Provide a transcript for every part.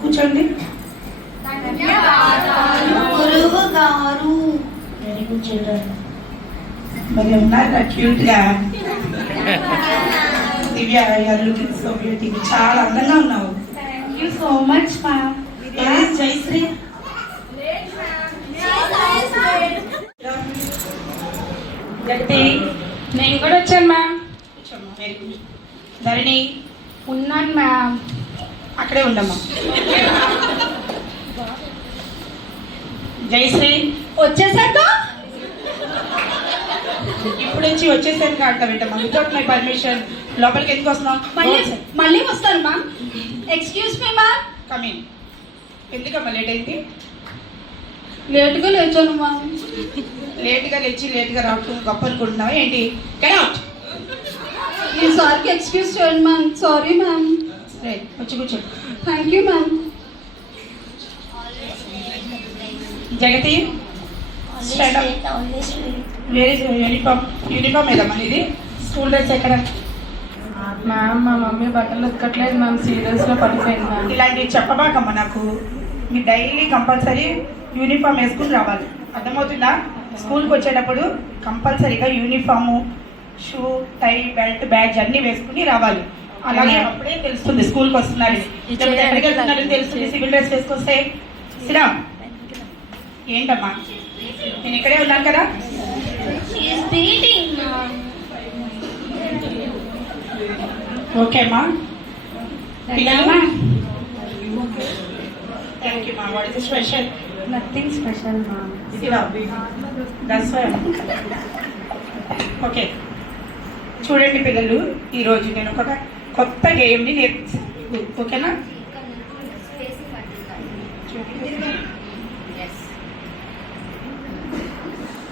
కూర్చోండి. గురువు గారు. Very good children. మరి ఉన్నారు క్యూట్ గా. Divya, looking so beautiful. చాలా అందంగా ఉన్నావు. Thank you so much ma'am. Jayashree. Jagati. నేను కూడా వచ్చాను మ్యామ్. కూర్చోమ్మా. Very good. ధరణి. ఉన్నాను మ్యామ్. అక్కడే ఉండమ్మా. జయశ్రీ. వచ్చేసాక ఇప్పుడు నుంచి వచ్చేసాను కాక వింటమ్మా. వితౌట్ మై పర్మిషన్ లోపలికి ఎందుకు వస్తున్నావు? మళ్ళీ వస్తాను ma'am. Excuse me ma'am. Coming. ఎందుకమ్మా లేట్ అయింది? లేట్గా లేచాను మ్యామ్. లేట్గా లేచి లేట్గా రావటం గొప్ప అనుకుంటున్నావా ఏంటి? Get out. ఈసారికి ఎక్స్క్యూజ్ చేయండి మ్యామ్. Sorry ma'am. సరే వచ్చి కూర్చో. Thank you ma'am. జగతి. వేరే యూనిఫామ్. యూనిఫామ్ ఏదమ్మా ఇది? స్కూల్ డ్రెస్ ఎక్కడ? మ్యామ్ మా మమ్మీ బట్టలు ఉతకట్లేదు మ్యామ్. సీరియస్గా పడిపోయింది మ్యామ్. ఇలాంటివి చెప్పబాకమ్మా నాకు. మీ డైలీ కంపల్సరీ యూనిఫామ్ వేసుకుని రావాలి. అర్థమవుతుందా? స్కూల్కి వచ్చేటప్పుడు కంపల్సరీగా యూనిఫాము, షూ, టై, బెల్ట్, బ్యాగ్ అన్నీ వేసుకుని రావాలి. అలాగే అప్పుడే తెలుస్తుంది స్కూల్కి వస్తున్నారు. ఎక్కడికి వెళ్తున్నారని తెలుస్తుంది సివిల్ డ్రెస్ వేసుకొస్తే. సిరా. ఏంటమ్మా నేను ఇక్కడే ఉన్నాను కదా. ఓకే అమ్మా. థ్యాంక్ యూ మా. What is special? Nothing special ma'am. That's why. Okay చూడండి పిల్లలు, ఈరోజు నేను ఒక కొత్త గేమ్ని నేర్పిస్తాను. ఓకేనా?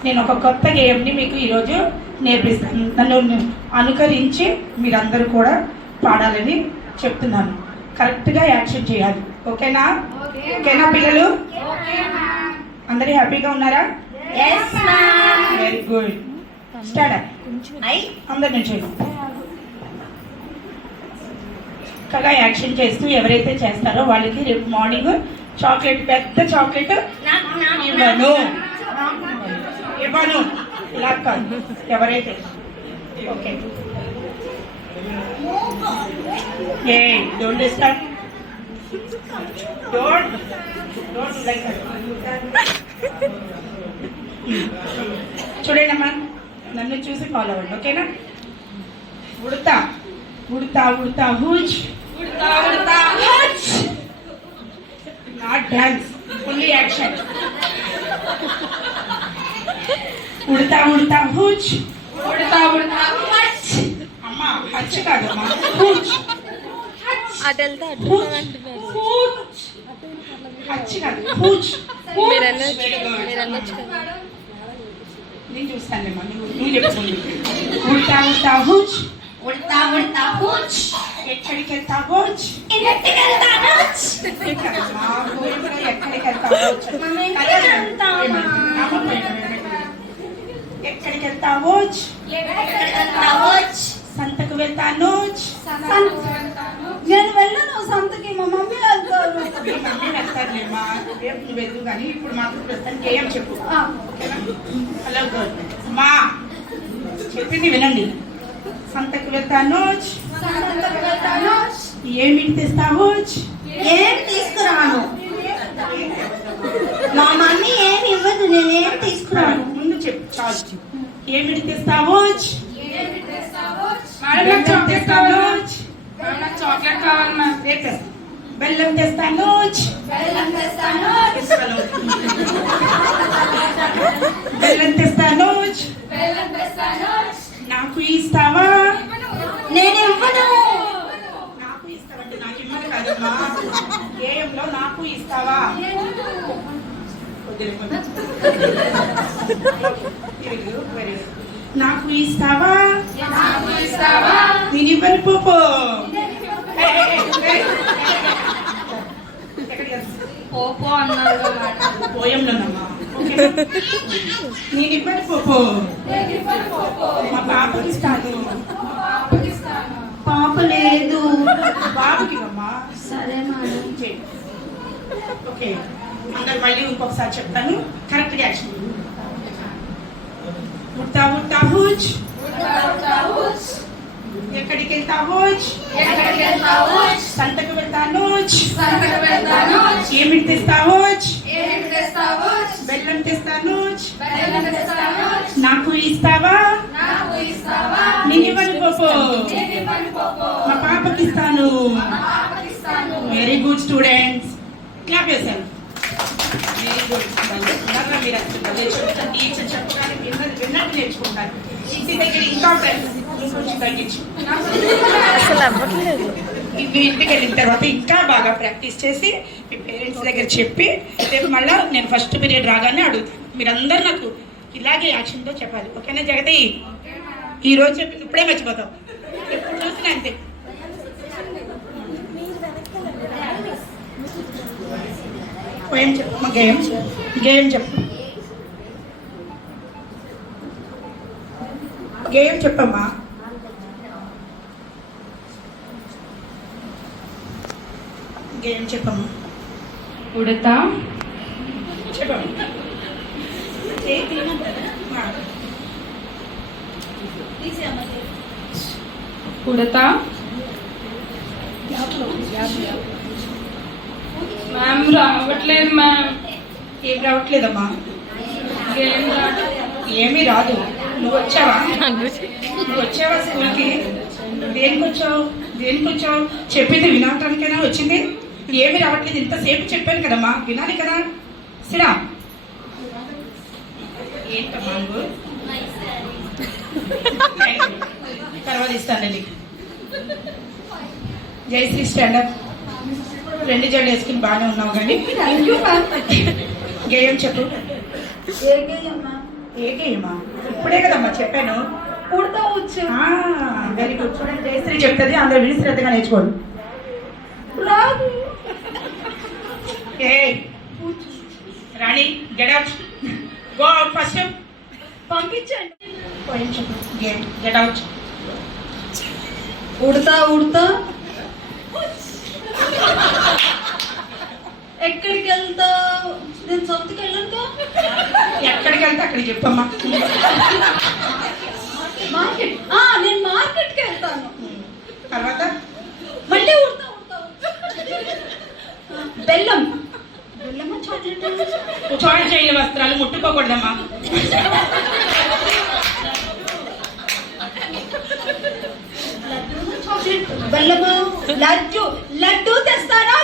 నేను ఒక కొత్త గేమ్ని మీకు ఈరోజు నేర్పిస్తాను. నన్ను అనుకరించి మీరందరూ కూడా పాడాలని చెప్తున్నాను. కరెక్ట్గా యాక్షన్ చేయాలి. ఓకేనా? ఓకేనా పిల్లలు? అందరూ హ్యాపీగా ఉన్నారా? Very good. స్టార్ట్. అందరి నుంచి చక్కగా యాక్షన్ చేస్తూ ఎవరైతే చేస్తారో వాళ్ళకి రేపు మార్నింగ్ చాక్లెట్, పెద్ద చాక్లెట్ ఇవ్వను. ఇలా కాదు, ఎవరైతే. ఓకే. ఏ డోంట్ డిస్టర్బ్. డోంట్ లైక్ చూడండి అమ్మా, నన్ను చూసి ఫాలో అవ్వండి. ఓకేనా? ఉడతా ఉడతా ఉడతా హూచ్. ఉడతా ఉడతా హచ్. Not dance, only action. ఉడతా ఉడతా హూచ్. ఉడతా ఉడతా హచ్. అమ్మా హచ్ కాదమ్మా, హూచ్. హూచ్. హచ్ కాదు, హూచ్. నేను చూస్తానేమ్మా, నువ్వు చెప్పుకోండి. ఉడతా ఉడతా హూచ్. ఉడతా ఉడతా హూచ్. ఎక్కడికి వెళ్తావో? ఎక్కడికి వెళ్తావో? ఎక్కడికి వెళ్తావో? ఎక్కడికి వెళ్తావో? సంతకు వెళ్తాను. నేను వెళ్ళను సంతకి, మా మమ్మీ వెళ్తాను. మీ మమ్మీ వెళ్తారులేమ్మా, రేపు నువ్వు వెళ్ళు. కానీ ఇప్పుడు మాత్రం ప్రస్తుతానికి గేయం చెప్పు. హలో మా చెప్పింది వినండి. సంతకు వెళ్తాను. ఏమిటి తెస్తావు? ఏం తీసుకురాను. మా మమ్మీ ఏమి ఇవ్వదు, నేనేం తీసుకురాను. ముందు చెప్పు చాలు. ఏమిటి తెస్తావు? చాక్లెట్ కావాలి మ్యామ్. బెల్లం తెస్తాను. బెల్లం తెస్తాను. బెల్లం తెస్తాను. బెల్లం తెస్తాను. నాకు ఇస్తావా? నేను ఇవ్వను. నాకు ఇస్తావంటే నాకు ఇవ్వదు కదమ్మా. గేయంలో నాకు ఇస్తావా? నాకు ఇస్తావా? నాకు ఇస్తావా? నేను ఇవ్వను పోపో. పోపో అన్నారు పోయంలోనమ్మా. నేను ఇవ్వను పోపో. మా పాపకి ఇస్తాను. పాప లేదు. బాబుకి అమ్మా. సరే మేడం. చేయి. ఓకే, అందరు మళ్ళీ ఇంకొకసారి చెప్తాను, కరెక్ట్గా యాక్షన్. ఉడతా ఉడతా హూచ్, ఎక్కడికి వెళ్తావోచ్, సంతకు వెళ్తానోచ్, ఏమిటి తెస్తావోచ్, బెల్లం తెస్తానోచ్, నాకు ఇస్తావా, నేనివ్వను పోపో, మా పాపకి ఇస్తాను. Very good students, clap yourself. Very good. మీరు టీచర్ చెప్పగానే విన్నట్టు నేర్చుకుంటారు. ఇంటి దగ్గర ఇంకా కొంచెం తగ్గించు. అసలు అవ్వట్లేదు. మీ ఇంటికి వెళ్ళిన తర్వాత ఇంకా బాగా ప్రాక్టీస్ చేసి మీ పేరెంట్స్ దగ్గర చెప్పి రేపు మళ్ళీ నేను ఫస్ట్ పీరియడ్ రాగానే అడుగుతాను. మీరందరూ నాకు ఇలాగే యాక్షన్తో చెప్పాలి. ఓకేనా జగతి? ఈ రోజు చెప్పి ఇప్పుడే మర్చిపోతావు, ఎప్పుడు చూసినా అంతే. ఏం చెప్పు, గేమ్ గేమ్ చెప్పు, గేమ్ చెప్పమ్మా. గేమ్ చెప్పమ్మా. ఉడతా చెప్పమ్మా. ఉడతా మ్యామ్ రావట్లేదు మ్యామ్. ఏం రావట్లేదమ్మా? గేమ్ ఏమీ రాదు. నువ్వు వచ్చావా? నువ్వు వచ్చావా స్కూల్కి? దేనికి వచ్చావు? దేనికి వచ్చావు? చెప్పింది వినటానికైనా వచ్చింది. ఏమీ రావట్లేదు. ఇంతసేపు చెప్పాను కదమ్మా, వినాలి కదా. సిరా ఏంటమ్మా నువ్వు? తర్వాత ఇస్తానండి. జయశ్రీ స్టాండప్. రెండు జడ్లు వేసుకుని బాగానే ఉన్నావు కానీ గేయం చెప్పు. ఏ గేయమా? ఇప్పుడే కదమ్మా చెప్పాను. ఉడతా వచ్చు. Very good. చూడండి, జయశ్రీ చెప్తుంది, అందరూ విని శ్రద్ధగా నేర్చుకోండి. రాదు. ఏ Rani, get out, go out first. పంపించండి. పోయిన చెప్పు. Game get out. ఉడతా ఉడతా ఎక్కడికి వెళ్తావు? నేను సొంతకి వెళ్ళను. ఎక్కడికి వెళ్తే అక్కడికి చెప్పమ్మా. మార్కెట్. నేను మార్కెట్కి వెళ్తాను. తర్వాత మళ్ళీ ఉడతా ఉడతా బెల్లం. బెల్లమా చాక్లెట్? చోట శైలి వస్త్రాలు ముట్టుకోకూడదమ్మా. బెల్లమా? లడ్డు. లడ్డు తెస్తారా?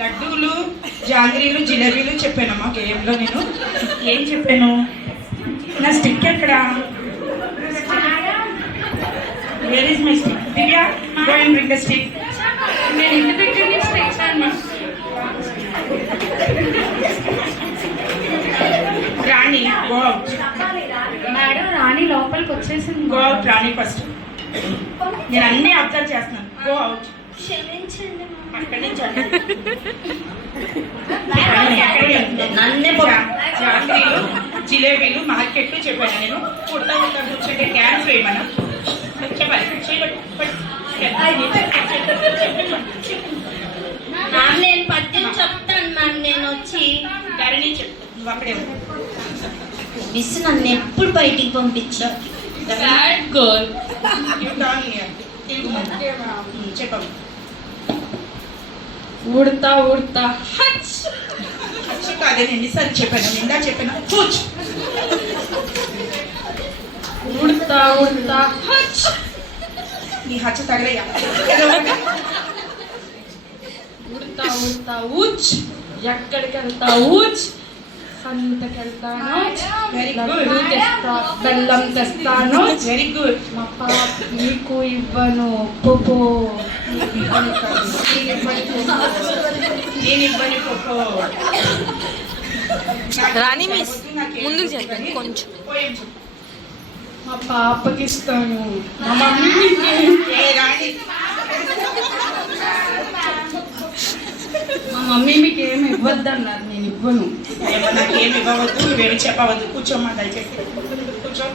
లడ్డూలు, జాంగ్రీలు, జిలేబీలు చెప్పానమ్మా గేమ్లో. నేను ఏం చెప్పాను? నా స్టిక్ ఎక్కడ? Where is my stick? Divya, go and bring the stick. నేను ఇంటి దగ్గర నుంచి తెచ్చాను. రాణి, గో అవుట్. మేడం, రాణి లోపలికి వచ్చేసింది. గో అవుట్ రాణి ఫస్ట్. నేను అన్నీ అబ్జర్వ్ చేస్తున్నాను. Go out. క్షమించండి. అక్కడి నుంచి నన్నే జాంగ్రీలు, జిలేబీలు, మార్కెట్లు చెప్పాను నేను. కుర్తా కుర్తా కూర్చోండి, డ్యాన్స్ వేయమన్నా చెప్పాలి. మ్యామ్ నేను పద్యం చెప్తాను మ్యామ్. నేను వచ్చి ధరణి చెప్పు, నువ్వు అక్కడే ఉన్నావు. మిస్ నన్ను ఎప్పుడు బయటికి పంపించా? Bad girl. You turn here. చెప్పమ్మా. ఉడతా ఉడతా హచ్. వచ్చి కాదే, నేను ఎన్నిసార్లు చెప్పాను, నిండా చెప్పాను. కూర్చు. ఉడతా ఉడతా హచ్. నీ హచ్చ తగలయ్యా. ఉడతా ఉడతా ఊచ్. ఎక్కడికి వెళ్తా ఊచ్. సంతకి వెళ్తాను. Very good. లడ్డు తెస్తా, బెల్లం తెస్తాను. Very good. మా పాప నీకు ఇవ్వను పోపో. నేను ఇవ్వని పోపో. రాణి మిస్, ముందుకు జరగండి కొంచెం. పోయేం చెప్పు. మా పాపకి ఇస్తాను. మా మమ్మీ ఏ రాణి, మా మమ్మీ మీకు ఏమి ఇవ్వద్దన్నారు. నేను ఇవ్వను. ఏమో నాకేమి ఇవ్వవద్దు, నువ్వేమి చెప్పవద్దు. కూర్చోమ్మా దయచేసి, కూర్చో.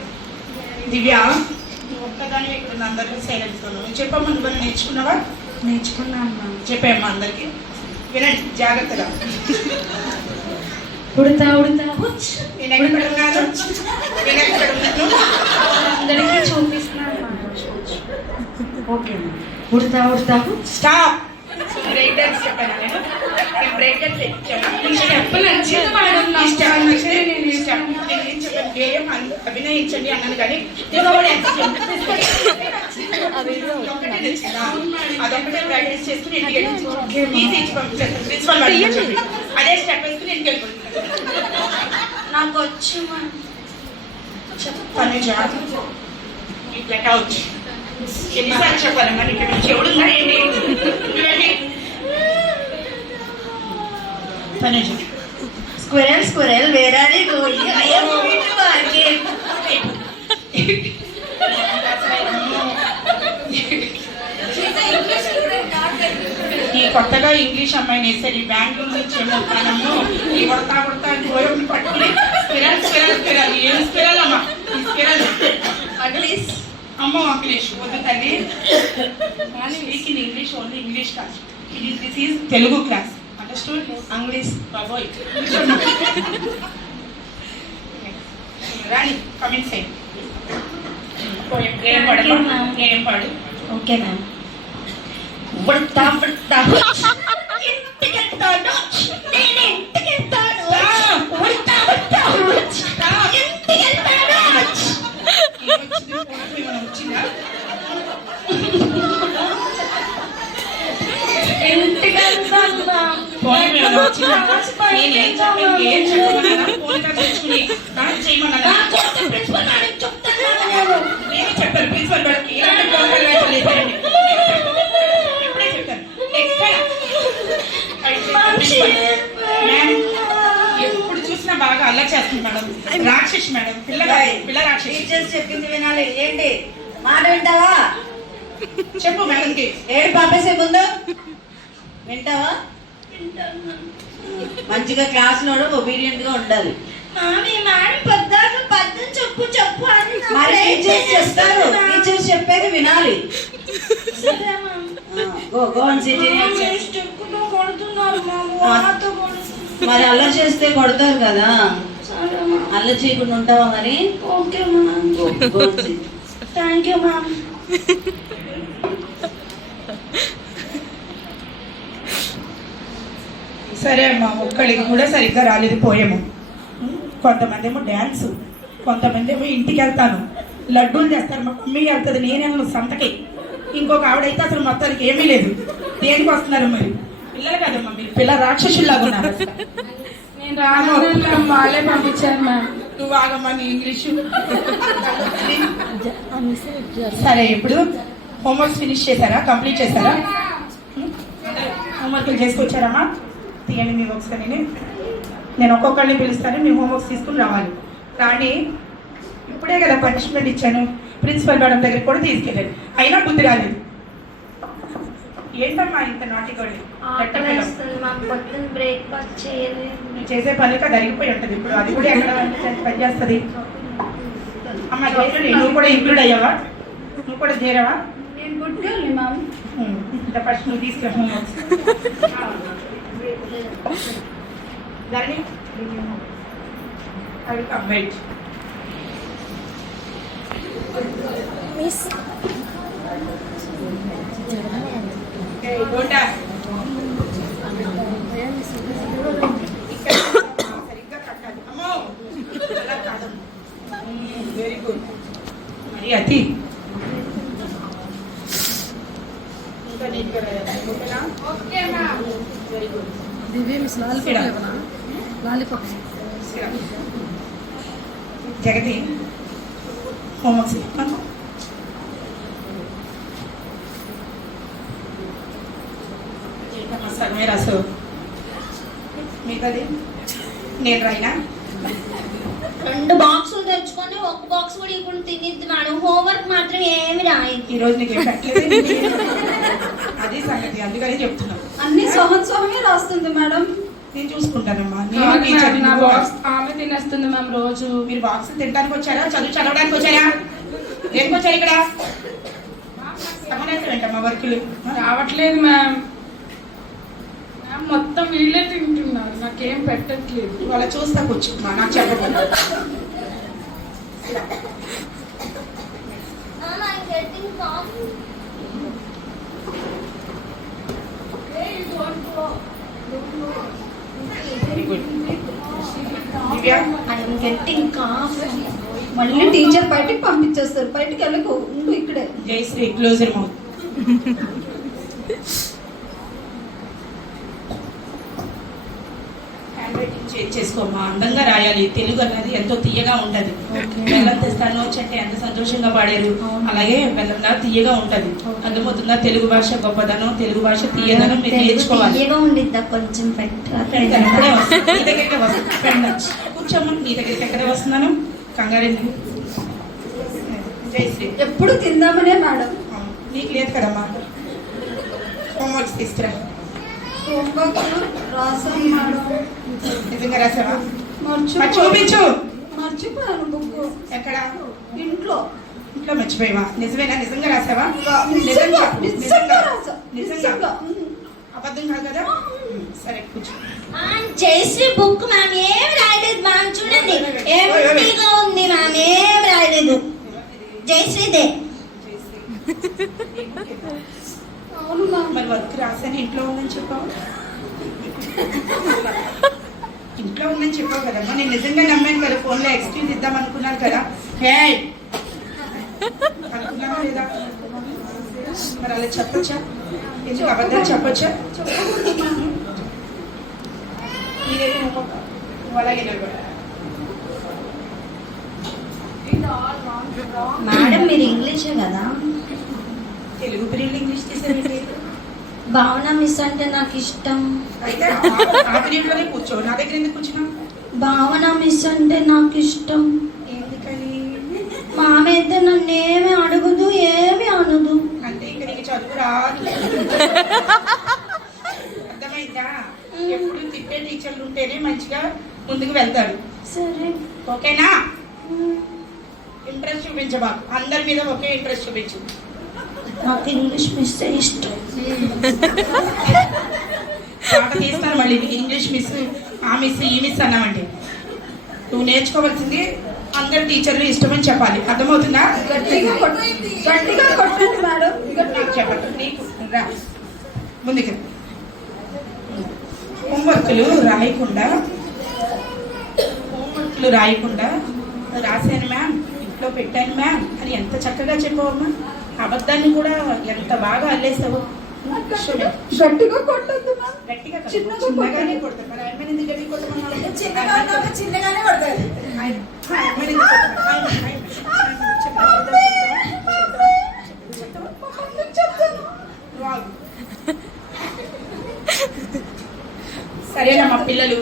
దివ్య, నువ్వు ఒక్కదాని ఇక్కడ అందరూ సైలెంట్గా ఉన్నావు. నువ్వు చెప్పమ్మా, నువ్వు నేర్చుకున్నావా? నేర్చుకున్నాను మ్యామ్. చెప్పామ్మా అందరికి వినండి జాగ్రత్తగా. ఉడతా ఉడతా ఉచ్. నేను ఎక్కడ ఉన్నాను, నేను ఎక్కడ ఉన్నాను. అందరికీ చూపిస్తున్నాను మ్యామ్. Okay ma'am. ఉడతా ఉడతా ఉచ్. స్టాప్. బ్రేక్ డాన్స్ చెప్పాను నేను బ్రేక్ డాన్స్ గేయం అభినయించండి అన్నాను కానీ అదొకటే ప్రాక్టీస్ చేసుకుని ఇంటికి ప్రిన్సిపల్ అదే స్టెప్ వేసుకుని ఇంటికి వెళ్ళిపోతున్నాను. నాకు వచ్చు మ్యామ్. Get out. ఎన్నిసార్లు చెప్పాలమ్మా నీకు చెవుడుందా ఏంటి? Squirrel squirrel where are you going? I am going to market. ఈ కొత్తగా ఇంగ్లీష్ అమ్మాయిని వేసారు ఈ బెంగళూరు నుంచి ఏమవుతానమ్మో ఈ కొడతా కొడతా గోయం పట్టుకుని స్పిరల్ స్పిరల్ స్పిరల్ ఏం స్పిరల్ అమ్మా ఈ స్పిరల్ ఇంగ్లీష్ అమ్మో ఇంగ్లీష్ వద్దు తల్లి. Speak in English only English class. This is Telugu class. Understood? English బాబోయ్. రాణి కమింగ్ సైడ్. ఏం పాడమ్మా? ఏం పాడు? Okay ma'am. ఉడతా ఉడతా ఇంటికి వెళ్తాను నేను ఇంటికి వెళ్తాను. ఉడతా ఉడతా ఇంటికి వెళ్తాను. ఇంటికి వెళ్తాను చెప్పారు ప్రిన్సిపల్ మేడంకి ఇప్పుడే చెప్తాను. ఎప్పుడు చూసినా బాగా అల్లరి చేస్తుంది మేడం. రాక్షసి మేడం. పిల్ల రాక్షసి. టీచర్స్ చెప్పింది వినాలి. ఏంటి మాట వింటావా? చెప్పు మేడంకి. ఏడు పాపేసే ముందు వింటావా? మంచిగా క్లాస్ లో ఒబీడియంట్ గా ఉండాలి. చెప్పు చెప్పు అని టీచర్స్ చెప్తారు. టీచర్స్ చెప్పేది వినాలి. మరి అల్లరి చేస్తే కొడతారు కదా. అల్లరి చేయకుండా ఉంటావా మరి? Okay ma'am. Thank you ma'am. సరే అమ్మా ఒక్కడికి కూడా సరిగ్గా రాలేదు పోయేమో. కొంతమంది ఏమో డ్యాన్స్, కొంతమంది ఏమో ఇంటికి వెళ్తాను, లడ్డూలు చేస్తారు, మా మమ్మీ వెళ్తుంది, నేనేమో సంతకి. ఇంకొక ఆవిడైతే అసలు మొత్తానికి ఏమీ లేదు. దేనికి వస్తున్నారు మరి? పిల్లలు కదమ్మా మీరు, పిల్ల రాక్షసులాగా ఉన్నారు. నేను రాను మ్యామ్. వాళ్ళే పంపించారు మ్యామ్. నువ్వు ఆగమ్మా నీ ఇంగ్లీషు. సరే ఇప్పుడు హోంవర్క్స్ ఫినిష్ చేశారా? కంప్లీట్ చేశారా? హోంవర్క్లు చేసుకొచ్చారమ్మా? తీయండి మీ వర్క్స్ అని. నేను ఒక్కొక్కరిని పిలుస్తాను, మీ హోంవర్క్స్ తీసుకుని రావాలి. కానీ ఇప్పుడే కదా పనిష్మెంట్ ఇచ్చాను, ప్రిన్సిపల్ మేడం దగ్గరికి కూడా తీసుకెళ్ళాను, అయినా బుద్ధి రాలేదు. ఏంటమ్మా ఇంత నాటికోడి? బ్రేక్ఫాస్ట్ చేయలేదు. నువ్వు చేసే పని కదా అరిగిపోయి ఉంటుంది. ఇప్పుడు అది కూడా ఎక్కడ పని చేస్తుంది? అమ్మ నువ్వు కూడా ఇంక్లూడ్ అయ్యావా? నువ్వు కూడా చేరావా? నేను గుడ్ గర్ల్ మ్యామ్. ఫస్ట్ నువ్వు తీసుకురా హోంవర్క్స్. దాన్ని అవి వెయిట్ మిస్ సరిగ్గా కట్టాలి. అమ్మో అలా కాదమ్మా. Very good. మరి అతి ఇంకా నీట్గా ఓకేనా? Okay ma'am. Very good. Divya miss lollipop. Jagati homeworks సగమే రాసు మిగతాది నేను రాయినా? 2 బాక్సులు తెచ్చుకొని ఒక బాక్స్ కూడా ఇప్పుడు తినిద్ది మేడం. హోంవర్క్ మాత్రం ఏమి రాయదు. ఈరోజు నీకు ఏం పెట్టలేదు. అది సంగతి, అందుకని చెప్తున్నాను. అన్ని సోహమే రాస్తుంది మేడం. నేను చూసుకుంటానమ్మా. నా బాక్స్ ఆమె తినేస్తుంది మ్యామ్ రోజు. మీరు బాక్స్ తినడానికి వచ్చారా, చదవడానికి వచ్చారా? దేనికి వచ్చారు ఇక్కడ? సమానైతే ఏంటమ్మా వర్కులు రావట్లేదు మ్యామ్. మ్యామ్ మొత్తం వీళ్ళే తింటున్నారు, నాకేం పెట్టట్లేదు. వాళ్ళ చూస్తా కూర్చుమా, నాకు చెప్పకుండా. Very good. Divya I'm getting cough. మళ్ళీ టీచర్ బయటికి పంపించేస్తారు. బయటికి వెళ్ళకు, ఉండు ఇక్కడే. Jayashree close your mouth. Handwriting change చేసుకోమ్మా, అందంగా రాయాలి. తెలుగు అనేది ఎంతో తీయగా ఉంటది. బెల్లం తెస్తాను వచ్చంటే ఎంత సంతోషంగా పాడారు, అలాగే బెల్లంగా తీయగా ఉంటది. అర్థమవుతుందా? తెలుగు భాష గొప్పదనం, తెలుగు భాష తీయదనం మీరు నేర్చుకోవాలి. తీయగా ఉండిద్దా కొంచెం పెట్టరా? పెడతాను, ఇప్పుడే వస్తాను. నీ దగ్గరికి వస్తాను. పెడతాను. కూర్చోమ్మా, నీ దగ్గరికి ఎక్కడే వస్తున్నాను. కంగారెందుకు? జయశ్రీ ఎప్పుడు తిందామనే మేడం. నీకు లేదు కదమ్మా. హోంవర్క్స్ తీసుకురా. హోంవర్క్ రాసాను మేడం. నిజంగా రాసావా? మరి మర్చిపోయాను. చూపించు. మర్చిపోయాను బుక్ ఎక్కడ? ఇంట్లో. ఇంట్లో మర్చిపోయావా? నిజమేనా? నిజంగా రాసావా? నిజంగా చెప్పు. నిజంగా రాసా. నిజంగా నిజంగా. అబద్ధం కాదు కదా? సరే కూర్చో. జయశ్రీ బుక్ మ్యామ్ ఏం రాయలేదు మ్యామ్. చూడండి ఎంటీగా ఉంది మ్యామ్, ఏం రాయలేదు. జయశ్రీదే. అవును మ్యామ్. మరి వర్క్ రాసాను, ఇంట్లో ఉందని చెప్పావు. ఇంట్లో ఉందని చెప్పావు కదమ్మా. నేను నిజంగా నమ్మాను కదా. ఫోన్లో ఎక్స్క్యూజ్ ఇద్దాం అనుకున్నాను కదా. హే అనుకున్నావా లేదా? మరి అలా చెప్పొచ్చా? ఎందుకు అబద్ధాలు చెప్పొచ్చా? అలాగే నిలబడు. మేడం మీరు ఇంగ్లీషే కదా? తెలుగు పీరియడ్ ఇంగ్లీష్ తీసేది. భావన మిస్ అంటే నాకు ఇష్టం. అయితే ఆ పీరియడ్లోనే కూర్చో. నా దగ్గర ఎందుకు కూర్చున్నా? భావన మిస్ అంటే నాకు ఇష్టం. ఎందుకని? మా ఆమె అయితే నన్ను ఏమి అడగదు, ఏమి అనదు. అంటే ఇక నీకు చదువు రాదు. అర్థమైందా? ఎప్పుడు తిట్టే టీచర్లు ఉంటేనే మంచిగా ముందుకు వెళ్తారు. సరే ఓకేనా? ఇంట్రెస్ట్ చూపించబాకు. అందరి మీద ఒకే ఇంట్రెస్ట్ చూపించు. నాకు ఇంగ్లీష్ మిస్ ఇష్టం. పాట తీస్తారు మళ్ళీ. ఇంగ్లీష్ మిస్, ఆ మిస్, ఈ మిస్ అన్నామంటే నువ్వు నేర్చుకోవాల్సింది అందరు టీచర్లు ఇష్టమని చెప్పాలి. అర్థమవుతుందా? గట్టిగా కొట్టండి మేడం. నాకు చెప్పండి. నీకు రా ముందుకు. హోంవర్క్లు రాయకుండా రాశాను మ్యామ్, ఇంట్లో పెట్టాను మ్యామ్ అని ఎంత చక్కగా చెప్పావమ్మా. అబద్ధాన్ని కూడా ఎంత బాగా అల్లేసావు. గట్టిగా కొట్టద్దు గట్టిగా కాదు, చిన్నగానే కొడతారు. మరి ఆయన ఎందుకు గట్టిగా కొట్టమన్నావు? చిన్నగానే కొడతారు. ఆయన ఎందుకు కొడతారు? రాగు. సరేనమ్మా పిల్లలు.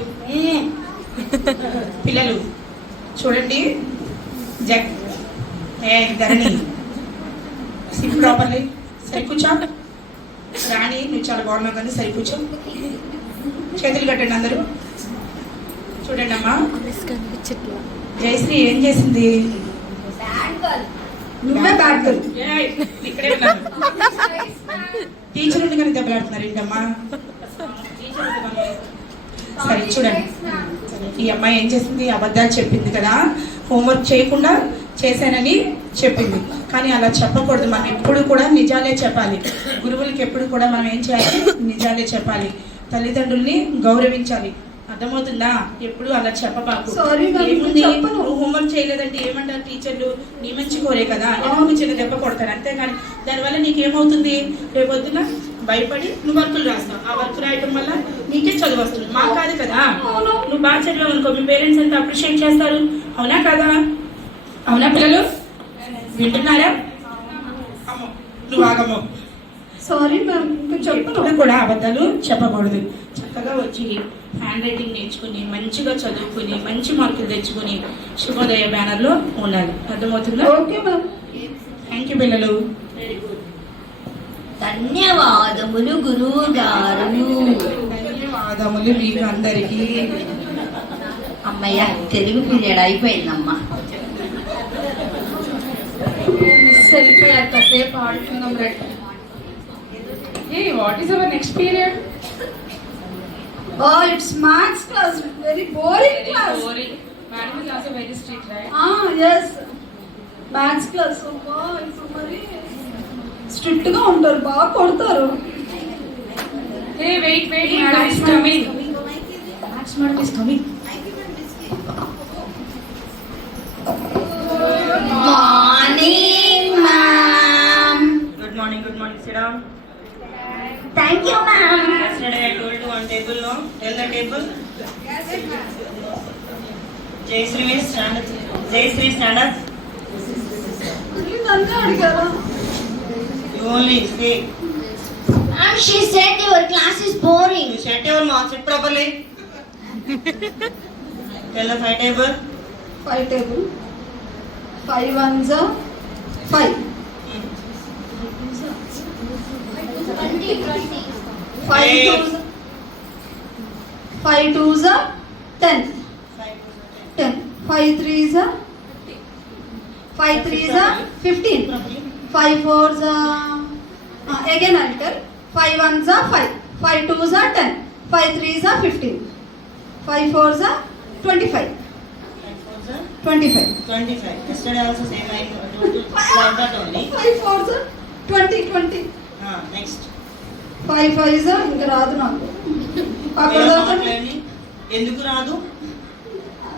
పిల్లలు చూడండి. జగ్ ఏ ధరణి సిప్ ప్రాపర్లీ. సరి కూర్చో. రాణి నువ్వు చాలా బాగున్నావు కానీ సరి కూర్చో. చేతులు కట్టండి అందరూ. చూడండి అమ్మా, జయశ్రీ ఏం చేసింది? నువ్వే బ్యాడ్ గర్ల్. ఏయ్, ఇక్కడే ఉన్నారు. టీచర్ ఉండి కానీ దెబ్బలాడుతున్నారు ఏంటమ్మా? సరే చూడండి, ఈ అమ్మాయి ఏం చేసింది? అబద్ధాలు చెప్పింది కదా. హోంవర్క్ చేయకుండా చేశానని చెప్పింది. కానీ అలా చెప్పకూడదు. మనం ఎప్పుడు కూడా నిజాలే చెప్పాలి. గురువులకి ఎప్పుడు కూడా మనం ఏం చేయాలి? నిజాలే చెప్పాలి. తల్లిదండ్రుల్ని గౌరవించాలి. అర్థమవుతుందా? ఎప్పుడు అలా చెప్పబాకు. ఏముంది, నువ్వు హోంవర్క్ చేయలేదంటే ఏమంటారు టీచర్లు? నీ మంచి కోరే కదా, నువ్వు చిన్న దెబ్బ కొడతారు అంతేగాని దానివల్ల నీకేమవుతుంది? రేపొద్దున భయపడి నువ్వు వర్కులు రాస్తావు. ఆ వర్క్ రాయటం వల్ల నీకే చదువు వస్తుంది. మాకు కాదు కదా. నువ్వు బాగా చదివావు అనుకో, మీ పేరెంట్స్ అంతా అప్రిషియేట్ చేస్తారు. అవునా కదా? అవునా పిల్లలు? వింటున్నారా? అమ్మో నువ్వు ఆగమ్మో. Sorry ma'am. ఎప్పుడు కూడా అబద్ధాలు చెప్పకూడదు. చక్కగా వచ్చి హ్యాండ్ రైటింగ్ నేర్చుకుని మంచిగా చదువుకుని మంచి మార్కులు తెచ్చుకుని శుభోదయ బ్యానర్లో ఉండాలి. అర్థమవుతుందా? Okay ma'am. థ్యాంక్ యూ పిల్లలు. ధన్యవాదములు గురువు గారు. ధన్యవాదములు మీకు అందరికీ. అమ్మయ్య తెలుగు పీరియడ్ అయిపోయిందమ్మా. మిస్ వెళ్ళిపోయారు, కాసేపు ఆడుకుందాం రైట్. ఏ what is our next period? Oh, it's maths class. Very boring class. Madam is also very strict, right? Yes. Maths class. ఇప్పుడు మరి స్ట్రిక్ట్ గా ఉంటారు, బాగా కొడతారు. Hey, wait, madam is coming. Maths madam is coming. Morning, ma'am. Good morning, sit down. Thank you, ma'am. Yesterday I told you on table, no? Tell the table. Jayashree, stand up. Jayashree, stand up. మళ్ళీ నన్నే అడిగారా? You only say. Ma'am, she said your class is boring. You shut your mouth, sit properly. Tell the 5 table. 5 table. 5 ones are 5. 5 twos. 5 twos are 10. 10. 5 threes are 15. 5 fours are again I'll tell. 5 ones are 5. 5 twos are 10. 5 threes are 15. 5 fours are 25. 25. 25. Yesterday also same I told you like that only. 5 fours are 20. Next. 5 fives are ఇంకా రాదు నాకు. అక్కడ దాకా ఎందుకు రాదు?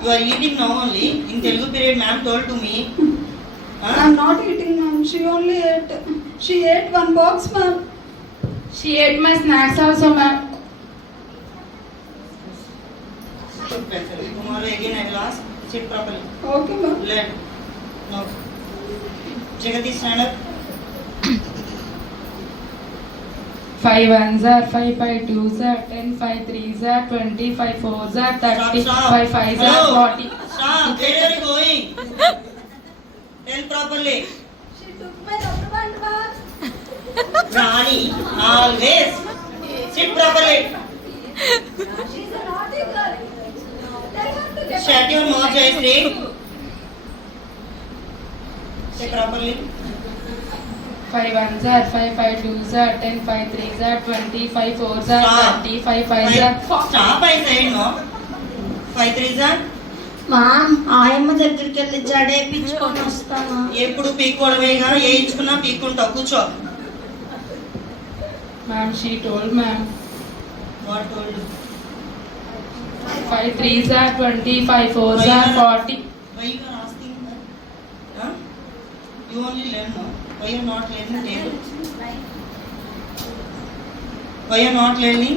You are eating now only. In Telugu period, ma'am told to me. I'm not eating, ma'am. She ate one box, ma'am. She ate my snacks also, ma'am. Tomorrow again I will ask. Sit properly. Okay, ma'am. Learn. No. Jagati, stand up. 5 ones are 5, 5 twos are 10, 5 threes are 20, 5 fours are 30, Stop. 5 fives are 40. Stop. Where are you going? Tell properly. She took my rubber band, ma'am. Rani, always sit properly. She's a naughty girl. Tell her to get Shut your mouth, Jayashree. Sit properly. 5 ones are 5, 5 twos are 10, 5 threes are 20, 5 fours are Stop. 30, 5 fives are 40. Stop, I said no. 5 threes are. Ma'am ఆయమ్మ దగ్గరికి వెళ్ళి జడేపించుకొని వస్తాను. ఎప్పుడు పీక్కోవడమేగా, వేయించుకున్నా పీక్కుంటావు. కూర్చో. Ma'am, she told ma'am. What told you? 5 threes are 20, 5 fours are 40. Why you are asking that? Huh? You only learn, no? Why you are not learning table? Why you are not learning?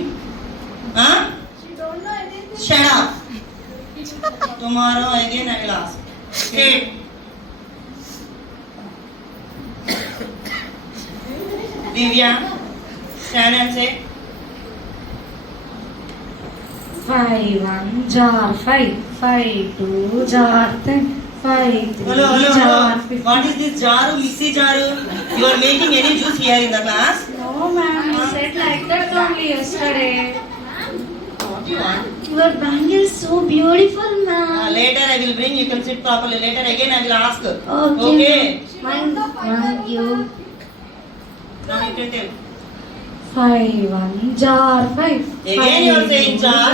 Huh? She don't know anything. Shut up. Tomorrow again I will ask. Sit. Divya, stand and say. 5 ones are 5, 5 twos are 10, 5 Hello. threes are 15. What is this jaru, mixy jaru? You are making any juice here in the class? No, ma'am, I said like that only yesterday. What you want? Your bangle is so beautiful, ma'am. Later I will bring. You can sit properly. Later again I will ask. Okay. Thank you. Now you can tell. 5 ones are 5. Again you are saying jar.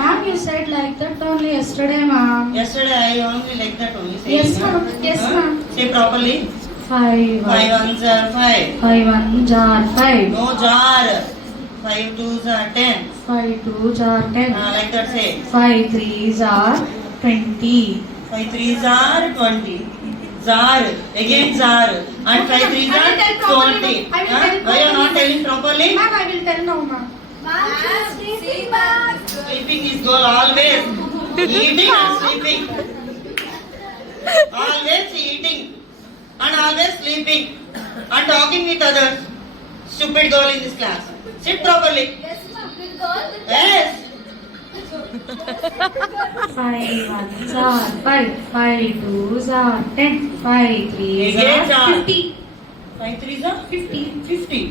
Ma'am, you said like that only yesterday, ma'am. Yesterday I only like that only. Saying, Yes, ma'am. Yes, ma'am. Say properly. 5 5 ones are 5. 5 ones are 5. No jar. 5 twos are 10. 5 twos are 10. Like that say. 5 threes are 20. 5 threes are 20. Jar. Again jar. And 5 threes I are will tell properly. 20. I will tell Why you are not properly. telling properly? Ma'am, I will tell now, ma'am. Ma'am, sleeping, ma'am. Sleeping is goal always. Eating and sleeping. Always eating and always sleeping and talking with others. Stupid girl in this class. Sit properly. Yes, ma'am. Good girl. Yes. 5 ones are 5, 5 twos are 10, 5 threes Again are jar. 50. 5 threes are 50. 50.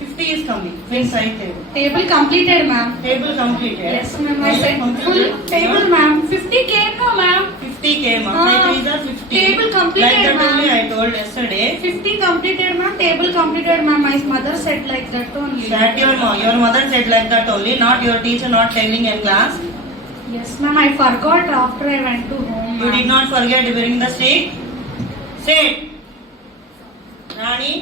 50 is coming. Which side table? Table completed, ma'am. Table completed. Yes, ma'am. I said Completed. full table, ma'am. 50 came, no, ma'am. 50 50K, ma'am. 5 3s are 50. Table completed, Like that ma'am. only I told yesterday. 50 completed, ma'am. Table completed, ma'am. My mother said like that only. That your mother said like that only, not your teacher not telling in class. Yes, ma'am. I forgot after I went to home. You did ma'am. not forget during the sit. Sit. Rani.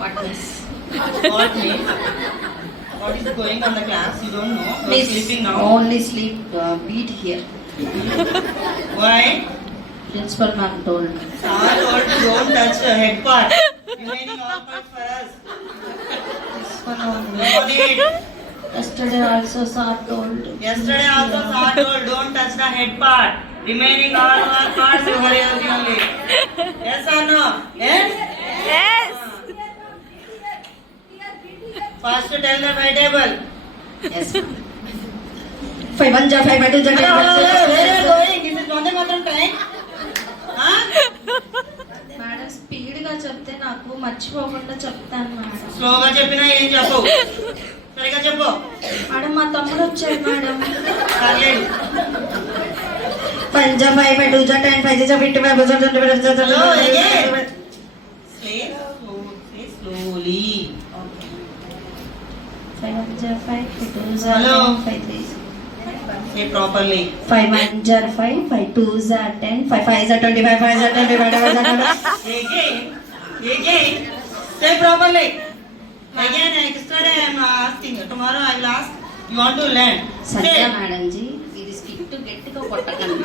What this? What name? What is going on the class? You don't know. You are sleeping now. Only sleep beat here. Why? Principal ma'am told me. Sir told you don't touch the head part. Remaining all parts for us. This one only. No need. Yesterday also sir told. Yesterday also sir told don't touch the head part. Remaining all our parts you worry only. Yes or no? Yes? Yes. First tell the by table. Yes ma'am. 5 1 ja 5 2 ja 10. Where are you going? This is Vande Mataram time. Huh? Madam speed గా చెప్తే నాకు మర్చిపోకుండా చెప్తాను మేడం. స్లోగా చెప్పినా ఏం చెప్పు. సరిగా చెప్పు. మేడం మా తమ్ముడు వచ్చాడు మేడం. పర్లేదు. 5 ja 5 2 ja 10 5 ja 50 5 ja 20 Hello, again. Say slowly. 5 1 ja 5 2 ja Hello. 5 3. Say properly. 5 1 ja 5 5 2 ja 10 5 5 ja 25 5 ja 25. Again. Say properly. Again, yesterday I am asking. Tomorrow I will ask. You want to learn. Satya Say. Madam ji ఇది స్కిట్ గట్టిగా కొట్టకండి.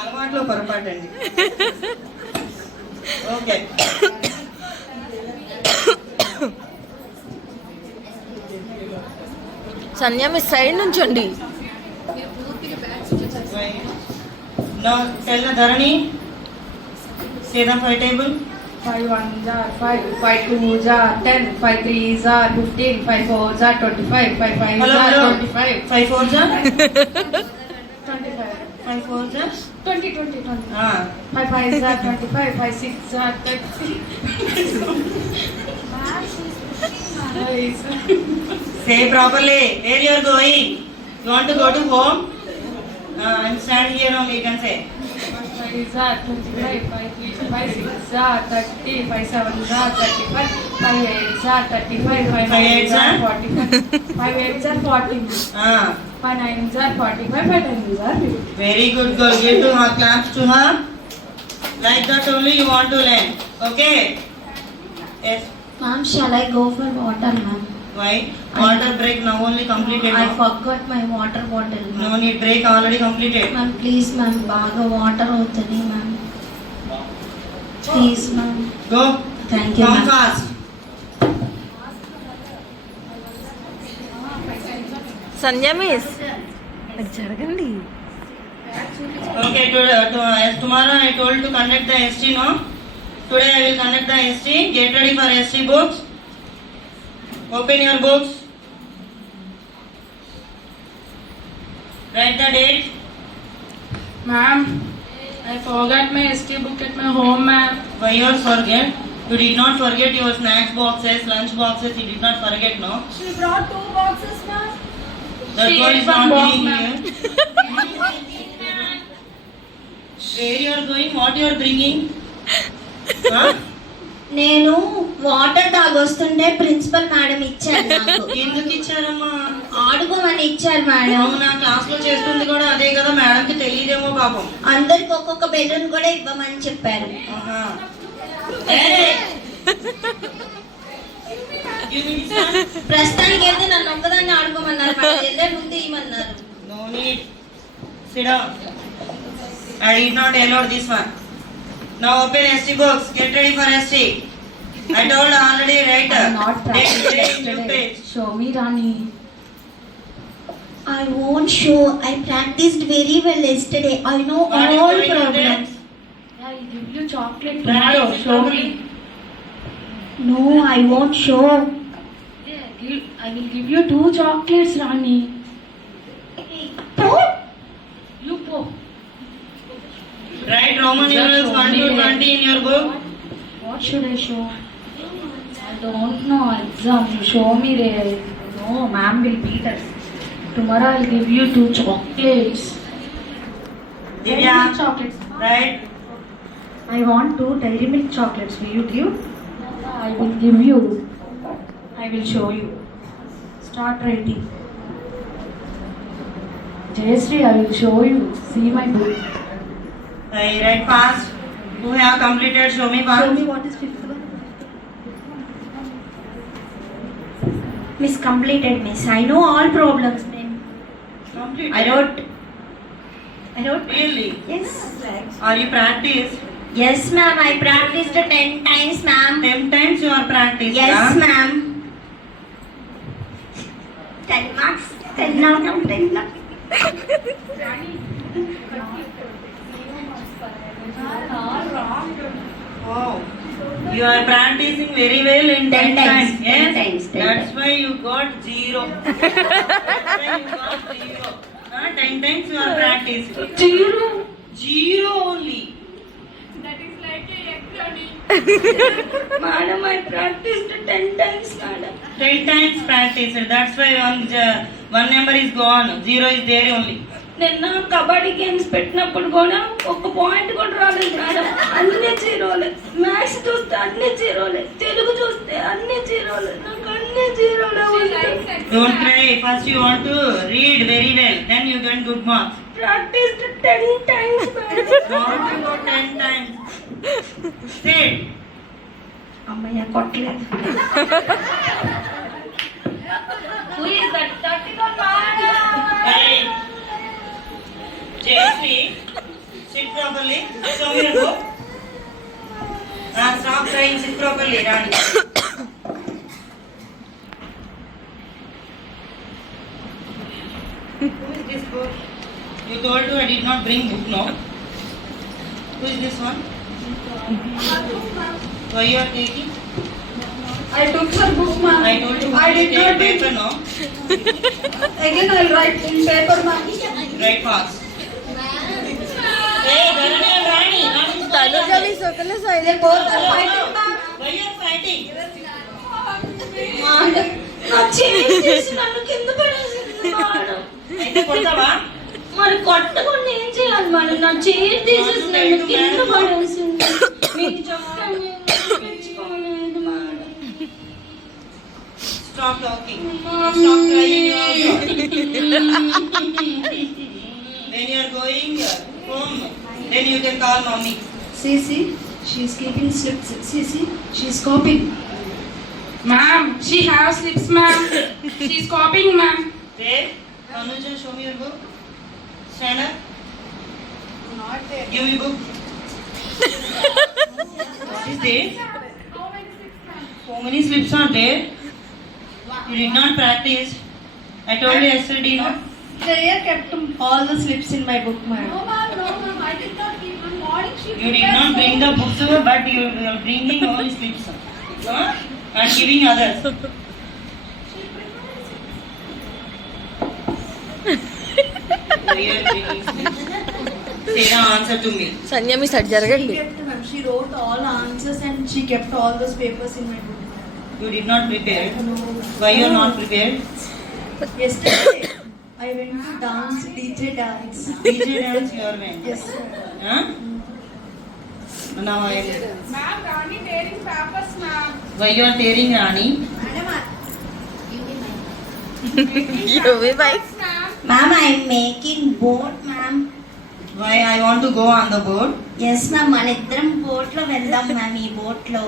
అలవాట్లో పొరపాటు అండి. ఓకే. సంధ్య మీ సైడ్ నుంచండి. Now tell the Dharani. Say the five table. 5 1s are 5, 5 2s are 10, 5 3s are 15, 5 4s are 25, 5 5s Hello, are hello. 25, 5 4s are 25, 5 4s are 20, 20, 20. ah 5 5s are 25, 5 6s are 30. say properly. Where you are going? You want to go to home? I'm standing here only. You can say. 5 5s are 25, 5 6s are 30, 5 7s are 35, 5 8s are 35, 5 9s are 45, 5 8s are 40, Ah, 5 9s are 45, 5 10s are 50. very good girl. Give to her, claps to her. Like that only you want to learn. Okay. Yes. Ma'am, shall I go for water, ma'am? Why? Water break now only completed. I now. forgot my water bottle, No ma'am. need break already completed. Ma'am, please, ma'am, బాగా వాటర్ అవుతుంది, ma'am. Please, ma'am. Go. Thank you, Come ma'am. fast. సంధ్య మిస్ జరగండి. Okay, tomorrow I told to conduct the ST, no? Today I will conduct the ST. Get ready for ST books. Open your books. Write the date. Ma'am, I forgot my ST book at my home, ma'am. Why you forget? You did not forget your snacks boxes, lunch boxes. You did not forget, no? She brought 2 boxes, ma'am. That She one ate is one not box, being ma'am. here. Where you are going? What you are bringing? Huh? నేను వాటర్ తాగొస్తుంటే principal madam ఇచ్చారు నాకు. ఎందుకు ఇచ్చారమ్మా? ఆడుకోమని ఇచ్చారు మేడం. అవునా, క్లాస్ లో చేస్తుంది కూడా అదే కదా, మేడం కి తెలియదేమో పాపం. అందరికి ఒక్కొక్క బెలూన్ కూడా ఇవ్వమని చెప్పారు. ఆహా. ఏయ్! Give me this one. ప్రస్తుతానికి అయితే నన్ను ఒక్కదాన్ని ఆడుకోమన్నారు మేడం. వెళ్ళే ముందు ఇవ్వమన్నారు. No need. Sit down. I did not allow this one. Now open ST books. Get ready for ST. I told already right. I'm not Next practicing page, new yesterday. page. Show me, Rani. I won't show. I practiced very well yesterday. I know What is all going on problems. Yeah, I'll give you chocolate Rani, tomorrow. sit Show properly. me. No, I won't show. Yeah, I will give you 2 chocolates, Rani. Don't. You go. Write Roman numerals 1 to 20 in your book. What should I show? I don't know. Exam. You show me there. No, ma'am will beat us. Tomorrow I'll give you 2 chocolates. Dairy Divya, milk chocolates. right? I want 2 dairy milk chocolates. Will you give? I will give you. I will show you. Start writing. Jayashree, I will show you. See my book. I write fast. Who have completed? Show me fast. Show me what is fifth one. Miss completed, miss. I know all problems, ma'am. Completed. I wrote. Really? Yes. Are you practiced? Yes, ma'am. I practiced 10 times, ma'am. 10 times you are practiced. Yes, huh? ma'am. 10 marks. 10 out of 10. Oh, you are practicing very well in 10 times. 10 Yes, times, 10 that's times. why you got 0. That's why you got 0. 10 times you are practicing. 0 only. That is like a egg running. Madam, I practiced 10 times, madam. 10 times practiced. That's why one number is gone. 0 is there only. నిన్న కబడ్డీ గేమ్స్ పెట్టినప్పుడు కూడా ఒక పాయింట్ కూడా రాలేదు మేడం. అన్ని జీరోలే. మ్యాథ్స్ చూస్తే అన్ని జీరోలే. తెలుగు చూస్తే అన్ని జీరోలే. నాకు అన్ని జీరోలే ఉన్నాయి. Don't cry. First you want to read very well. Then you get good marks. Practice 10 times madam. Not about 10 times. Say it. అమ్మయ్య కొట్టలేదు. Who is that? 31 madam. Hey. Jayashree, sit properly. Show me your book. Stop crying. Sit properly, Rani. Who is this book? You told you I did not bring book, no? Who is this one? Why you are taking? I took her book, ma'am. I told you I did take not paper, no? Again, I'll write in paper, ma'am. Write fast. Hey, Dharani and Rani, what is going on? They both are fighting, ma'am. Why you are fighting? Madam, నా చేయి తీసి నన్ను కింద పడేసింది మేడం. అయితే కొడతావా? మరి కొట్టకుండా ఏం చేయాలి మేడం? నా చేయి తీసేసి నన్ను కింద పడేసింది. మీకు చెప్తాను వినిపించుకోలేదు madam. Stop talking. Stop crying also. When you are going home, then you can call mommy. See, she's keeping slips. See, she's copying. Ma'am, she has slips, ma'am. She's copying, ma'am. There, Anuja, show me your book. Stand up. Not there. Give me book. What is there? So many slips are there. You did not practice. I told you yesterday, no? Jaya kept all the slips in my book, ma'am. No, ma'am, I did not give one morning. She You did not bring the books, but you are bringing only slips. Huh? And giving others. Why you are bringing slips? Say the answer to me. Sanjay మీ సైడ్ జరగండి. She kept, ma'am. She wrote all answers and she kept all those papers in my book. You did not prepare. Why you are not prepared? Yesterday, I went to dance, DJ dance. DJ dance you are went. Yes, sir. Huh? Now I am. Ma'am, Rani tearing papers, ma'am. Why you are tearing, Rani? UV by Ma'am, I'm making boat, ma'am. Why I want to go on the boat? Yes, ma'am. మన ఇద్దరం బోట్ లో వెళ్దాం మ్యామ్. ఈ బోట్ లో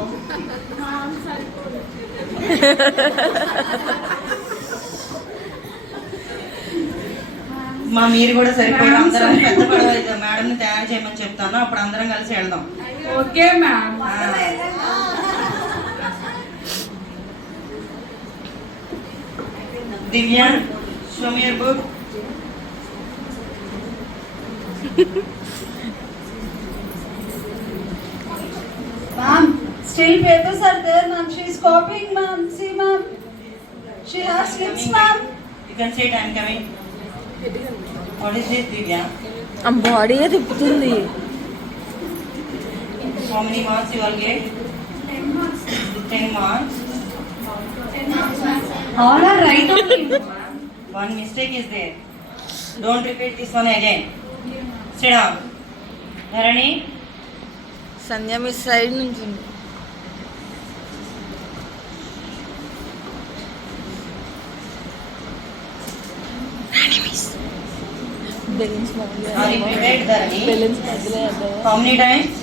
మా మీరు కూడా సరిపోయి అందరం పెద్ద పడవ మేడం తయారు చేయమని చెప్తాను, అప్పుడు అందరం కలిసి వెళ్దాం. Okay, ma'am. Divya, show me your book. Ma'am, still papers are there, ma'am. She's copying, ma'am. See, ma'am. She has slips, ma'am. You can say I am coming. What is this, Divya? ఆ బాడీయే తిప్పుతుంది. How many marks you will get? 10 marks. 10 marks. 10 marks, ma'am. All are right only, ma'am. One mistake is there. Don't repeat this one again. Sit down. Dharani, సంధ్య మీ సైడ్ నుంచి ఉంది. Balloons are you prepared, Dharani? Balloons మధ్యలో వేద్దాం. How many times?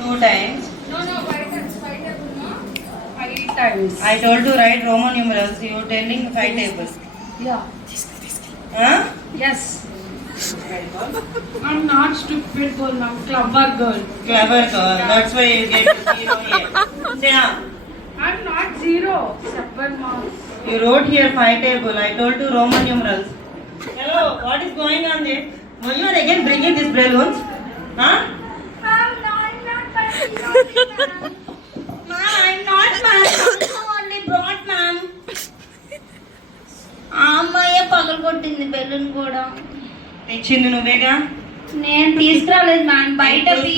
2 times. No, 5 times. I told to write Roman numerals. You are telling 5 tables. Yeah. Huh? Yes. I'm not stupid girl, I'm clever girl. Clever girl. That's why you get 0 here. Sit down. I'm not 0. 7 marks. You wrote here 5 table. I told to Roman numerals. Hello, what is going on there? Why you are again bringing these balloons? Huh? Ma'am, no, I'm not buying only, ma'am. Ma'am, I'm not, ma'am. Also only brought, ma'am. ఆ అమ్మాయి పగలగొట్టింది బెలూన్ కూడా. తెచ్చింది నువ్వేగా. నేను తీసుకురాలేదు మేడం. బయట ఇప్పుడు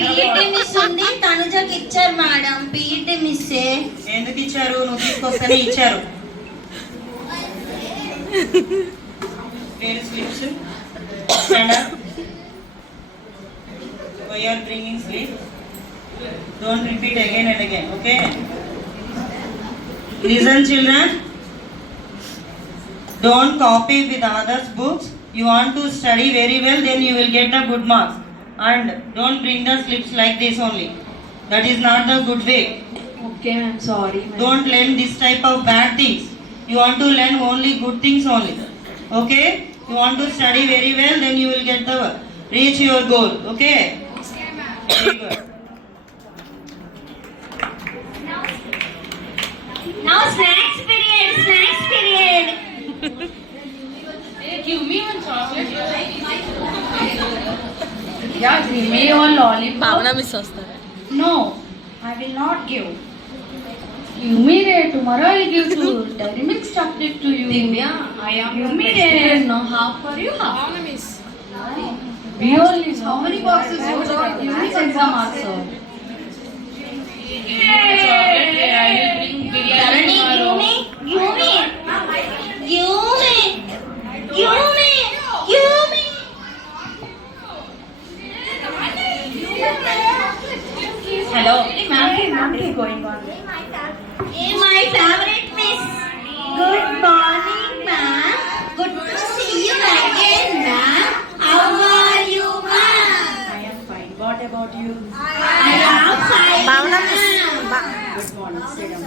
పీఈటీ మిస్ ఉంది, తనుజకి ఇచ్చారు మేడం. పీఈటీ మిస్ ఎందుకు ఇచ్చారు? నువ్వు తీసుకొస్తేనే ఇచ్చారు. Where is slips? Stand up. Why you are bringing slip? Don't repeat again and again, okay? Listen, children. Don't copy with others' books. You want to study very well, then you will get the good marks. And don't bring the slips like this only. That is not the good way. Okay, ma'am. Sorry, ma'am. Don't learn this type of bad things. You want to learn only good things only. Okay? You want to study very well, then you will get the reach your goal. Okay? Very good. Now snacks period, snacks period. Hey, give me one chocolate. Yeah, give me one lollipop. భావన మిస్ వస్తారు. No, I will not give. Give me that. Tomorrow I give to Dairy Milk chocolate to you. Divya, I am Give your me best that. friend. No, half for you, half. Miss. We only know. How many boxes you got? Give me exam also. Chocolate, I will bring biryani Dharani, tomorrow. give me. Give me. Hello. Ma'am is going on. Hey, my favorite miss. Good morning, ma'am. Good to see you again, ma'am. How are you, ma'am? I am fine. What about you? I am fine, భావన miss. ma'am. Good morning. Sit down.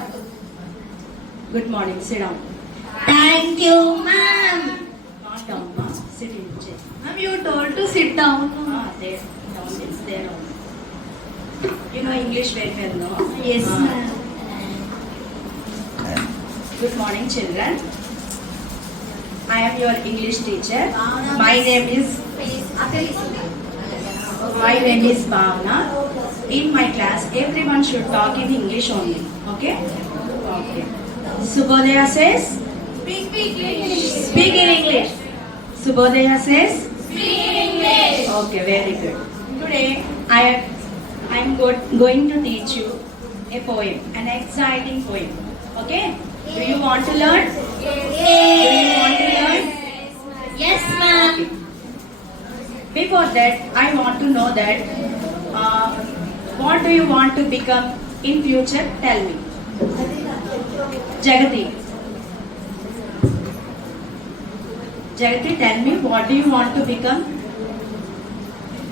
Good morning. Sit down. Thank you, ma'am. Not down, ma'am. Sit in chair. Ma'am, you told to sit down. There. Down. It's there only. You know English very well, no? Yes, Ah. ma'am. Good morning, children. I am your English teacher. My name is Bhavna. In my class, everyone should talk in English only. Okay? Okay. Subodhaya says, speak in English. Subodhaya says, speak in English. Okay, very good. Today, I am going to teach you a poem, an exciting poem. Okay? Do you want to learn? Do you want to learn? Yes, ma'am. Before that, I want to know that what do you want to become in future? Tell me. Jagati. Jagati, tell me what do you want to become?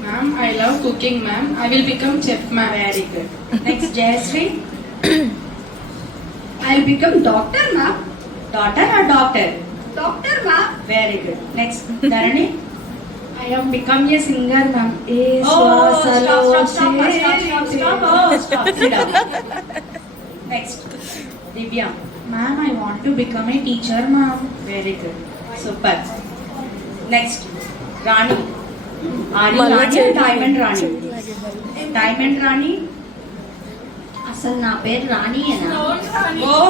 Ma'am, I love cooking, ma'am. I will become chef, ma'am. Very good. Next, Jayashree. I'll become doctor, ma'am. Daughter or doctor? Doctor, ma'am. Very good. Next, Dharani. I am become a singer, ma'am. Oh, stop. Sit down. Next, Divya. Ma'am, I want to become a teacher, ma'am. Very good. Super. Next, Rani. Are you Malla Rani or cheyali. Diamond Rani? Diamond Rani? అసలు నా పేరు రాణి అనా? Oh,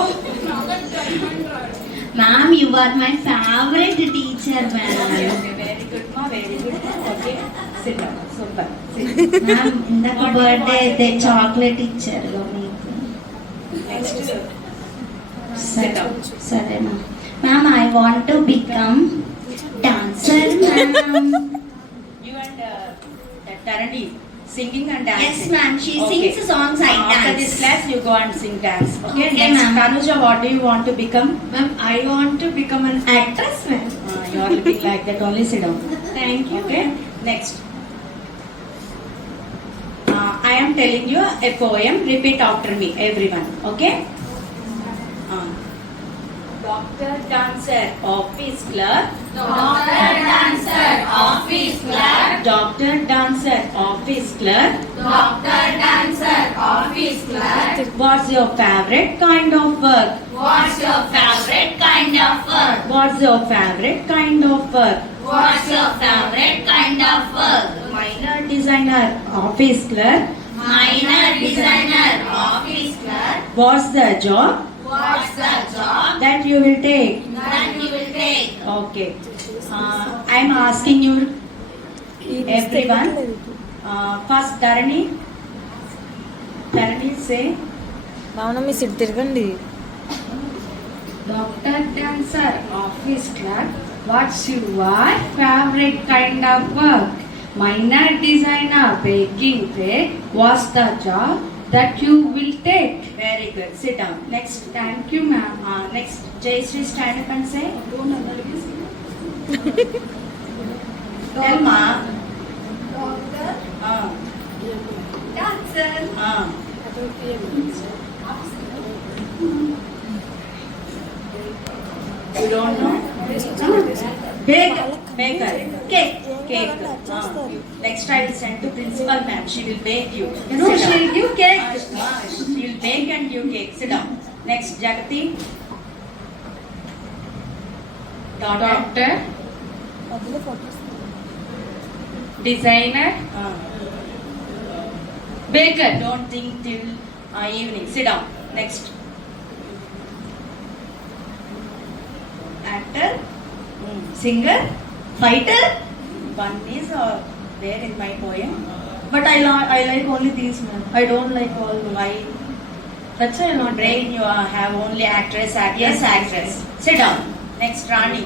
ma'am you are my favourite teacher ma'am. very good, ma. Very good. Okay, sit down. Super. Sit. Ma'am ఇందాక బర్త్డే అయితే చాక్లెట్ ఇచ్చారు మీకు. Next, Sit down. Sorry, ma'am. Ma'am, I want to become dancer, ma'am. You and that Tarani singing and dancing. Yes, ma'am. She Okay. sings songs, I After dance. this class, you go and sing dance. Okay, Okay, next, ma'am. Tanuja, what do you want to become? Ma'am, I want to become an actress, ma'am. You are looking like that. Only sit down. Thank you. Okay, next. I am telling you a poem. Repeat after me, everyone. Okay. Doctor, dancer, office clerk. Doctor, dancer, office clerk. Doctor, dancer, office clerk. Doctor, dancer, office clerk. What's your favorite kind of work? What's your favorite kind of work? What's your favorite kind of work? What's your favorite kind of work? Minor designer, office clerk. Minor designer, office clerk. What's the job What's the job that you will take? that you will take? Okay. I am asking you, everyone. First, Dharani. Dharani, say. భావన మీ సిట్ తిరగండి. Doctor, dancer, office clerk. What's your favorite kind of work? Minor designer, baking cake. What's the job that you will take? Very good. Sit down. Next. Thank you, ma'am. Next, Jayashree, stand up and say. Tell ma. Dancer. You don't know? Baker. Cake. Next, I will send to principal ma'am. She will bake you. No, Sit down. she'll give cake. She will bake and give cake. Sit down. Next, Jagati. Doctor, designer, baker. Don't think till evening. Sit down. Next. Actor. Singer. Fighter. One is there in my poem. But I like only these, ma'am. I don't like all those. Why? That's why I not Brain, you have only actress, actress, Yes. actress. Sit down. Next, Rani.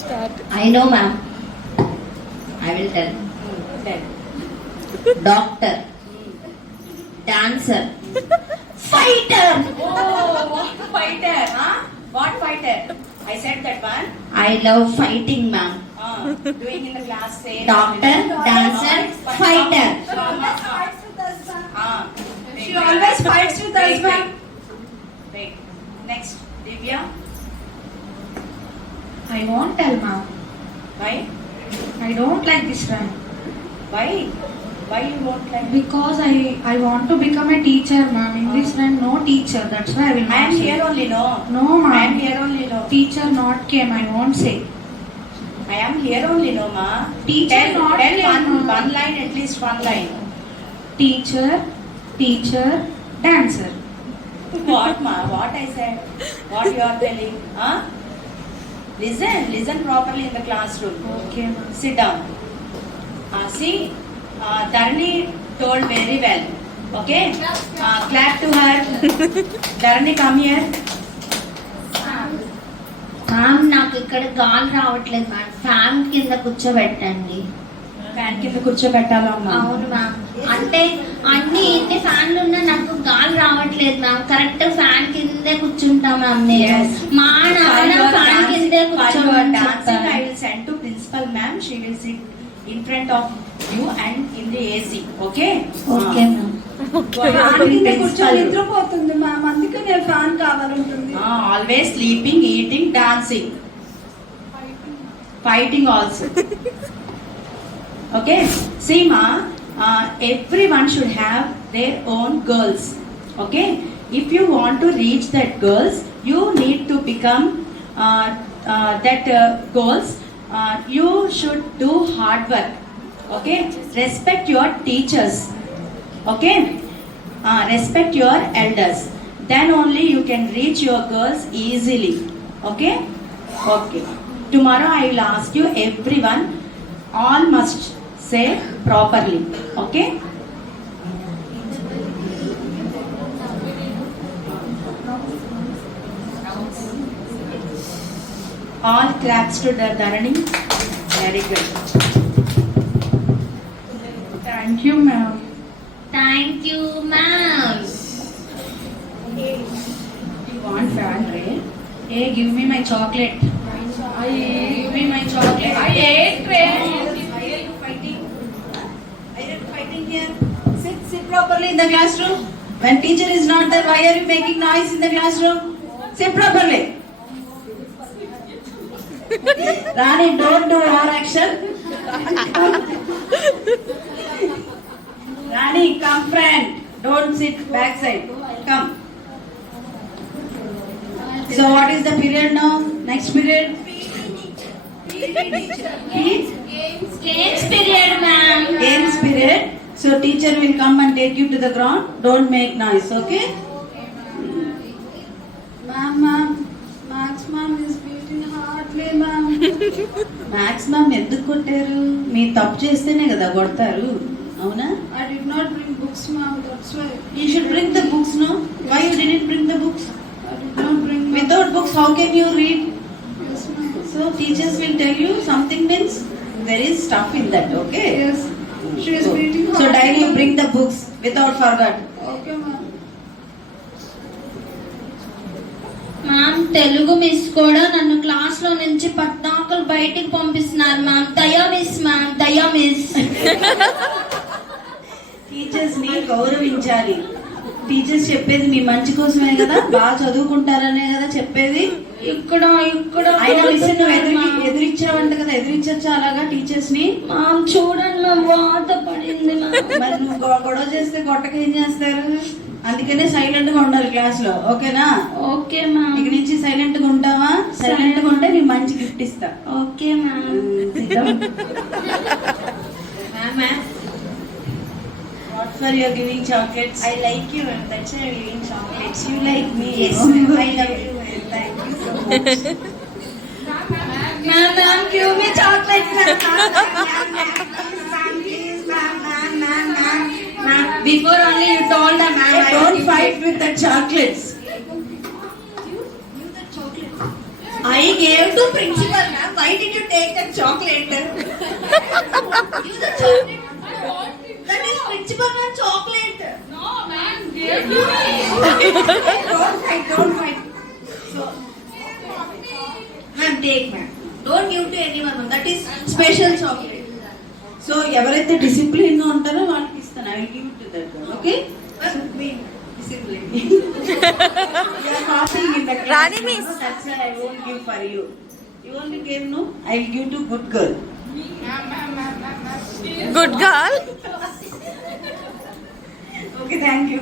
Start. I know, ma'am. I will tell. Then. Doctor, dancer, fighter. Oh, what fighter? Huh? What fighter? I said that one. I love fighting, ma'am. Doing in the class, say. Doctor, dancer, fighter. She always fights with us, ma'am. Wait. Next, Divya. I won't tell, ma'am. Why? I don't like this rhyme. Why? Why you won't like? Because I want to become a teacher, ma'am. In this rhyme, no teacher. That's why I will I not am say. here only, no. No, I am ma'am. here only, no. Teacher not came. I won't say. I am here only, no, ma. Teacher Tell not one, came, ma. one line, at least one line. Teacher, dancer. What, ma? What I said? What you are telling? Huh? Listen properly in the classroom. Okay, ma'am. Sit down. See, Dharani told very well. Okay? Clap to her. Dharani, come here. Ma'am నాకు ఇక్కడ గాలి రావట్లేదు ma'am fan కింద కూర్చోబెట్టండి. ఫ్యాన్ కింద కూర్చోబెట్టాలమ్మా. అవును మ్యామ్. అంటే ఎన్ని ఫ్యాన్లు ఉన్నా నాకు గాలి రావట్లేదు మ్యామ్. కరెక్ట్ ఫ్యాన్ కిందే కూర్చుంటా మ్యామ్ నేను. Yes. మా నాన్న ఫ్యాన్ కిందే For your కూర్చోమని dancing, I చెప్తారు. will send to principal ma'am. She will sit in front of you and in the AC. Okay? Okay ma'am. Fan కింద కూర్చొని నిద్రపోతుంది మ్యామ్, అందుకనే ఫ్యాన్ కావాలంటుంది. Always sleeping, eating, dancing. Fighting also. Okay? See, ma, everyone should have their own goals. Okay? If you want to reach that goals, you need to become that goals. You should do hard work. Okay? Respect your teachers. Okay? Respect your elders. Then only you can reach your goals easily. Okay? Okay. Tomorrow I will ask you everyone, all must say properly. Okay? All claps to the Dharani. Very good. Thank you, ma'am. Thank you, ma'am. You want fan, Ray? Hey, give me my chocolate. Give me my chocolate. I ate, Ray. Why are you fighting? Why are you fighting here? Sit properly in the classroom. When teacher is not there, why are you making noise in the classroom? Sit properly. Rani, don't do action. Rani, come friend. Don't sit backside. Come. So what is the period now? Next period? Games period, ma'am. Games period. So teacher will come and take you to the ground. Don't make noise, okay? Ma'am, Max ma'am is beating hardly, ma'am. Max ma'am ఎందుకు కొట్టారు? మీరు తప్పు చేస్తేనే కదా కొడతారు. అవునా? I did not bring books, ma'am. That's why. You should bring the books, no? Why you didn't bring the books? I did not bring. Without books, how can you read? Yes, ma'am. So teachers will tell you something means there is stuff in that, okay? Yes. She is beating hard. So daily you bring the books without forget. Okay, ma'am. Ma'am Telugu మిస్ కూడా నన్ను క్లాస్ లో నుంచి పద్దాకలు బయటికి పంపిస్తున్నారు మ్యామ్. దయా miss ma'am, దయా miss. Teachers ని గౌరవించాలి. టీచర్స్ చెప్పేది మీ మంచి కోసమే కదా, బాగా చదువుకుంటారనే కదా చెప్పేది. ఇక్కడ అయినా మిషన్ నువ్వు ఎదిరించావంట కదా, ఎదిరించచ్చు అలాగా టీచర్స్ ని. మ్యామ్ చూడండి మ్యామ్, వాత పడింది మ్యామ్. మరి నువ్వు గొడవ చేస్తే కొట్టక ఏం చేస్తారు? అందుకనే సైలెంట్ గా ఉండాలి క్లాస్ లో, ఓకేనా? Okay ma'am. ఇక నుంచి సైలెంట్ గా ఉంటావా? సైలెంట్ గా ఉంటే నీకు మంచి గిఫ్ట్ ఇస్తా. Okay ma'am. Ma'am, What for you are giving chocolates? I like you, ma'am. That's why I'm giving chocolates. You like me? Yes, ma'am. I love you, ma'am. Thank you so much. Ma'am give me chocolate ma'am. Before only you told the ma'am. Hey, don't fight with the chocolates. I gave to principal, ma'am. Why did you take that chocolate? You the chocolate. That is principal, ma'am. Chocolate. Don't fight. So, Ma'am, take, ma'am. Don't give to anyone, ma'am. That is special chocolate. so ఎవరైతే డిసిప్లిన్ గా ఉంటారో వాళ్ళకి ఇస్తాను. I will give it to that girl, okay? Ma'am, be disciplined. You are copying in the class. Rani miss. That's why I won't give for you. You only gave no. I will give to good girl. Good girl. Okay, thank you.